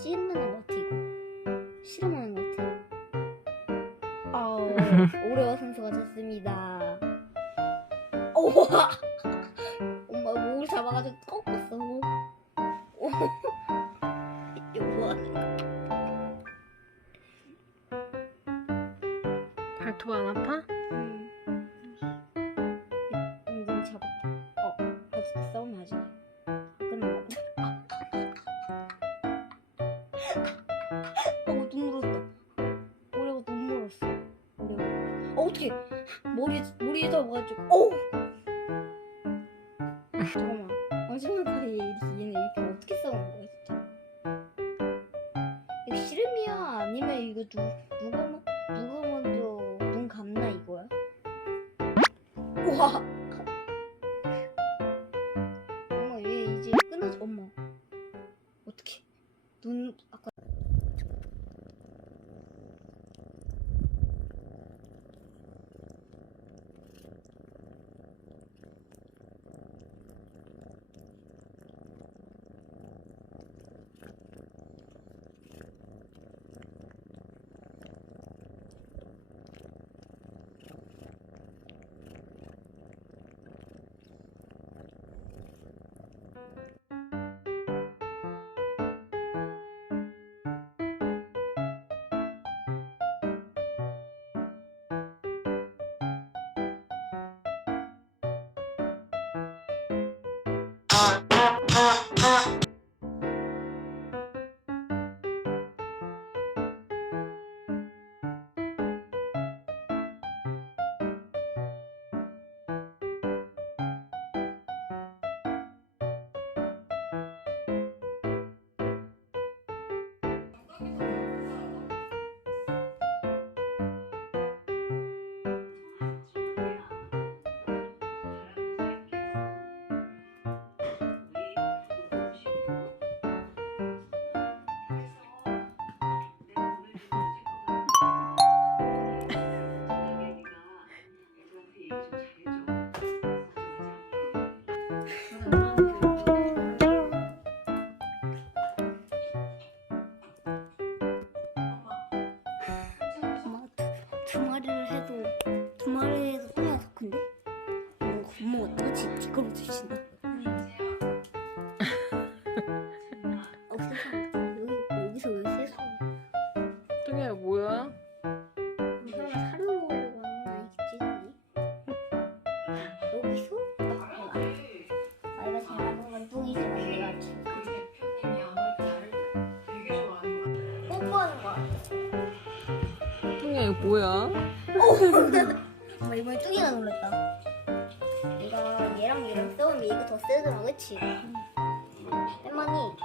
씨름하는 것 같아. 이거 씨름하는 것 같아. 오레오 선수가 졌습니다. 우와, 엄마 목을 잡아가지고 꺾었어. 이거 뭐하는 거야? 발톱 안 아파? 은근 잡았다. 어떻게 싸우면 하지? 끝난 거 같아. 눈 물었다. 오레오가 눈 물었어. 오레오. 어떻게 머리에 잡아가지고. 잠깐만. 마지막 사이에 얘네 이렇게 어떻게 싸우는 거야 진짜? 이거 씨름이야? 아니면 이거 누가 먼저 눈 감나 이거야? 우와. 엄마 얘 이제 끝나지. 엄마 어떻게 눈 아까 두 마리를 해도 손이 더 큰데? 뭔가 엄마가 똑같이 뒷걸음 주신다. 세상 여기서 왜 세상? 뚱이야 뭐야? 이거는 사료 먹으려고 하는 건 아니겠지? 여기서? 내가 잘하는 건 뚱이지만 뚱이야 이거 뭐야? 이번에 뚱이가 놀랐다. 이거 얘랑 싸우면 이거 더 세더라, 그치? 할머니,